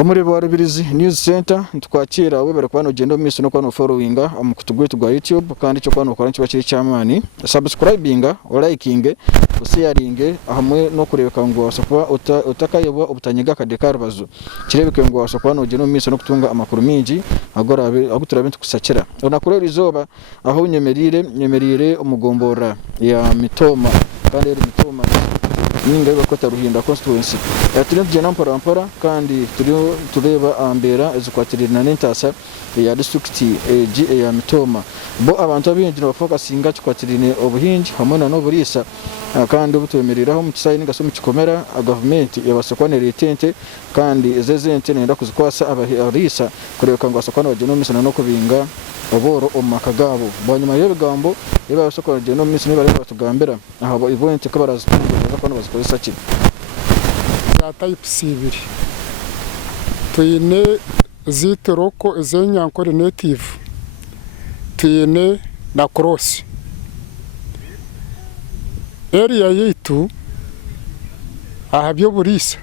Omuri wa Rubirizi News Center twakira webera kwano gendo miso no kwano followinga amukutugwe tugwa YouTube kandi cyo kwano kora kiba kiri cyamani subscribinga likinge usiyaringe hamwe no kurebeka ngo wasakwa utakayoba ubutanyiga kadekarabazo kirebeke ngo wasakwa no gendo miso no kutunga amakuru mingi agutira bintu kusakira onakorera izoba aho nyemerire umugombora ya Mitoma kandi Mitoma ninga bakota ruhinda constituency turi nampora kandi tureba ambera ezikwatirina n'entasa ya district ya Mitoma bo abantu abinjira bafokasinga cikwatirine obuhinji hamwe na Abarisa kandi ubutwemereraho mu kisayi ningaso mu kikomera government yabasakwanira itente kandi ezezente nenda kuzikwasa Abarisa kureka ngo asakwana bagenomisa no kubinga oboro omakagabo Bwanyima yebigambo yabasakwana genomisa nibare batugambira aho ibonete kabarazitunga kwano bazikozesa ki za type C2 tuyine zitoroko ezenyankore native tuyine na cross area yitu ahabyo burisa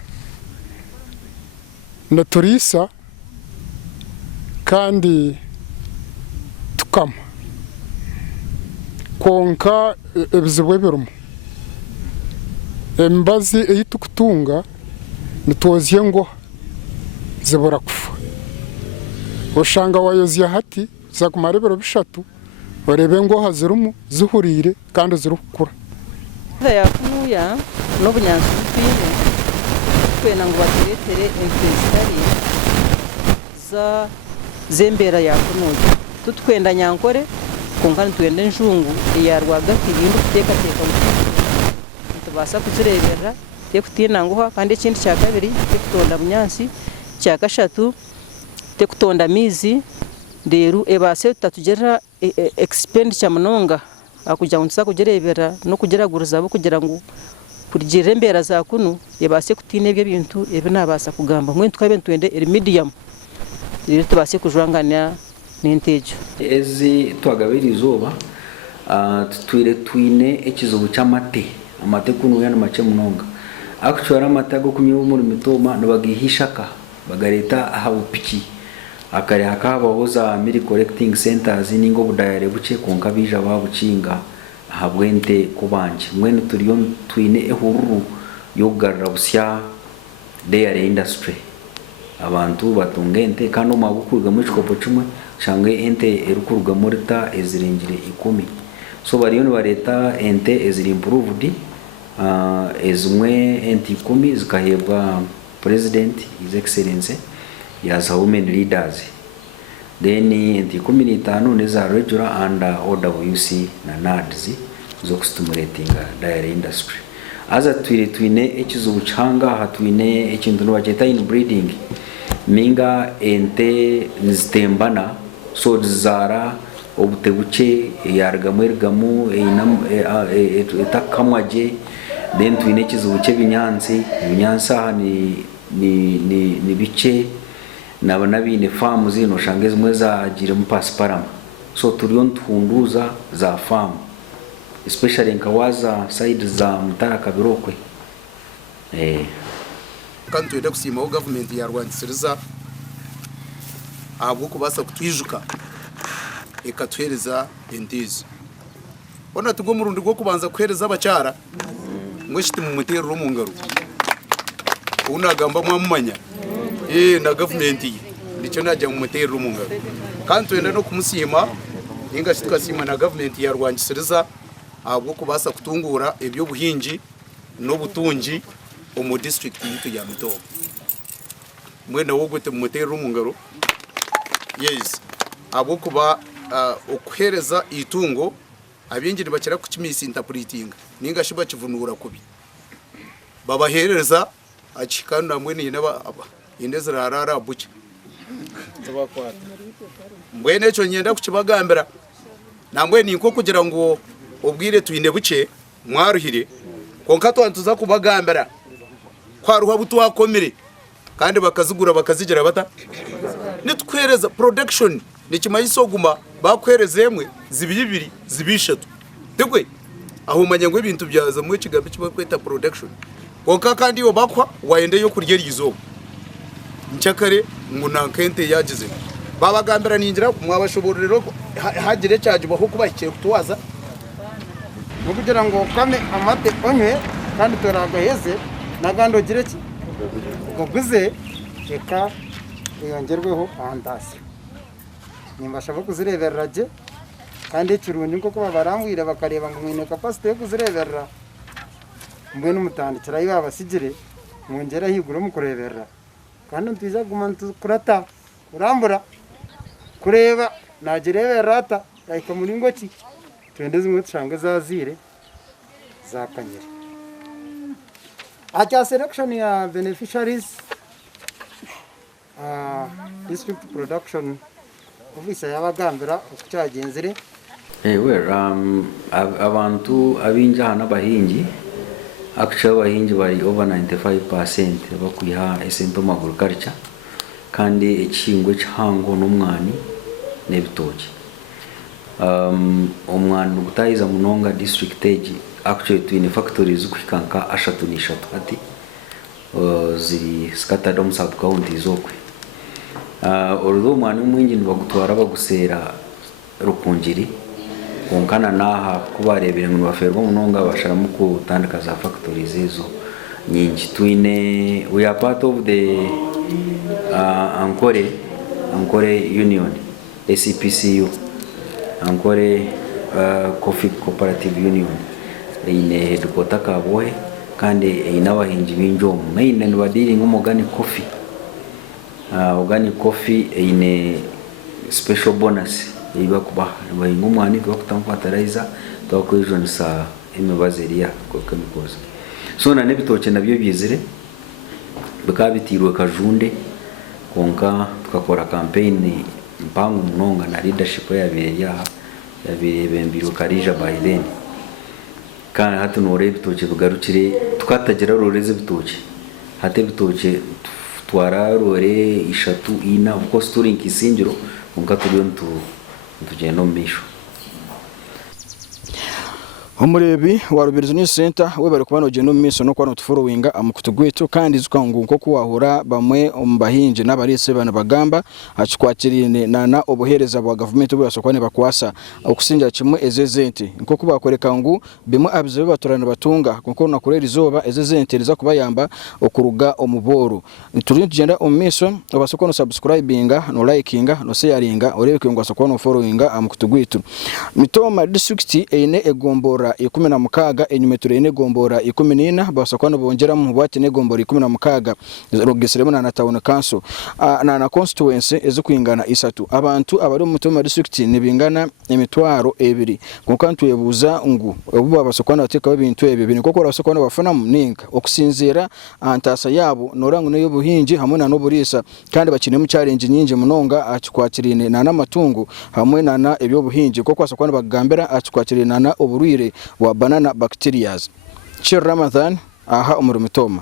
na turisa kandi tukama konka ebizibwe birumu embazi eyitukutunga nitwoziye Engoha zibura kufa oshanga wayoziye hati zakumarebero bishatu barebe Engoha zirumu zihurire kandi zirukura yakunuya n'obunyansi bwire twena ngo bateretere infestari za zembera yakunuya tutwenda nyankore konkani twende njungu ya rwagati bintu teka tubasa kuzirebera tekutina Engoha kandi ikindi cya kabiri tekutonda bunyansi cya gashatu tekutonda mizi nderu ebase tatugera expenditure munonga akujya ngo kugerebera no kugeraguriza abo kugira ngo kurigire mbera za kunu ebase kutine bye bintu ebe nabasa kugamba mwe twabe twende medium rero tubase kujwanganya n'intejo ezi twagabira izuba twine ekizubu cy'amate amate kuno yana make munonga actually amata go kumye muri Mitoma nabagihishaka bagareta aho piki akari hakabahoza miri collecting centers ningo budayare buce konka bija babucinga ahabwente kubanje mwene turiyo twine ehuru yogarra busya dairy industry abantu batungente kandi magukurga mu chikopo chumwe change ente erukurga morita ezirengire 10 so bariyo bareta ente eziri improved ezumwe ente 10 zikahebwa president his excellency as women leaders then ente 15 neza regular and OWC na NADS zo kustimulating dairy industry aza twine ekizubu changa hatwine ekintu nobacheta in breeding minga ente nizitembana so zara obutebuce yargamwergamu etakamwaje then twine ekizubu cy'ebinyansi ebinyansa ni bice nabana bine farm zino shange zimwe zagira mu pasparama so turiyo ntunduza za farm especially nkawaza side za Mutara Kabirokwe kandi twenda kusimaho government ya Rwandisiriza ahubwo kubasa kutwijuka ikatwereza indizi ona tugo murundi rwo kubanza kwereza abacyara mwishiti mu mutero ro mu ngaro unagamba mwamumanya na government nicyo najya mu mutero ro mu ngaro kandi twenda no kumusima inga tukasima na government ya Rwandisiriza ahubwo kubasa kutungura ibyo buhinji no butunji mu district yitu ya Mitoma mwena wo gute mu mutero ro mu ngaro yes ahubwo kuba okuhereza itungo abinjiri bakira ku kimisi interpreting ninga shiba kivunura kubi babahereza akikana mwene naba indeze rarara buke tabakwata mwene cyo nyenda kukibagambira nangwe ninko kugira ngo ubwire twine buke mwaruhire konka twantuza kubagambira kwaruha butwakomere kandi bakazigura bakazigira bata nitwereza production nikimanyisoguma bakwereze yemwe zibibiri zibishatu degwe aho manyangwe ibintu byaza mu kigambo kiba kweta production konka kandi yo bakwa waende yo kurya rizo nchakare ngo nankente yagize babagambira ningira mwabashoborero hagire cyaje baho kubakiye kutuwaza no kugira ngo kame amate onywe kandi toragaheze nagando gireki goguze reka yongerweho andasi nimbashaka kuzireberera je kandi kirundi nko kuba barangwira bakareba ngo mwine capacity yo kuzireberera mbe n'umutandikira yibabasigire mwongera higuro mu kureberera kandi ntiza gumantu kurata urambura kureba nagireberera ata like muri ngoki twende zimwe tushanga zazire zakanyere acha selection ya beneficiaries district production officer yabagambira ukucyagenzire abantu abinja n'abahingi actually abahingi bari over 95% bakwiha Engoha agriculture kandi ekihingwa cy'hango n'umwani n'ebitoki umwani gutayiza munonga district age actually twine factories kwikanka ashatu nishatu ati ziri scattered on sub counties okwe although umwani mwingi nibagutwara bagusera rukungiri konkana naha kubarebera ngo baferwa munonga basharamu kutandika za factories ezo nyingi twine we are part of the Ankore Union ACPCU Ankore Coffee Cooperative Union ine headquarter Kabohe kandi inabahingi binjomu maine nibadiri ng'organic coffee ine special bonus iba kuba bahinga umwani bakutamu fertilizer twakojonisa imibazeria ko chemicals so na nebitoke nabyo byizire bikabitirwe kajunde konka tukakora campaign mpango munonga na leadership yabirebembiro karija by then kana hatu nore bitoke bugarukire tukatagira roreze bitoke hate bitoke twararore ishatu ina uko storing kisingiro konka turiyo tugenda mbisho umurebi wa Rubirizi News Center we bari kubana ugenda miso no kwa following amukutugweto kandi zukangu nko kuwahura bamwe umbahinje n'abarise bana bagamba acikwakirine nana obuhereza bwa government bwasokwane bakwasa okusinja kimwe ezezente nko kubakoreka ngo bimwe abize batorana batunga kuko nakorera izoba ezezente riza kubayamba okuruga omuboro turi tugenda omiso abasokone subscribinga no likinga no sharinga orebeke ngo asokwane following amukutugweto Mitoma district ene egombora 16 enyumetro ene gombora 14 basakwana bongera mu bwate ne gombora 16 rogeseremo na town council na constituency ezukwingana isatu abantu abari mu Mitoma district nibingana emitwaro 2 kukantu yebuza ngo ubu abasakwana bateka ibintu ebyo bini kokora abasakwana bafana muninga okusinzira antasa yabo norangu ne yobuhinji hamwe na noburisa kandi bakine mu challenge nyinje munonga acikwakirine na namatungo hamwe na ebyo buhinji koko abasakwana bagambira acikwakirine na oburwire wa banana bacterias. Ramadan aha umuri Mitoma.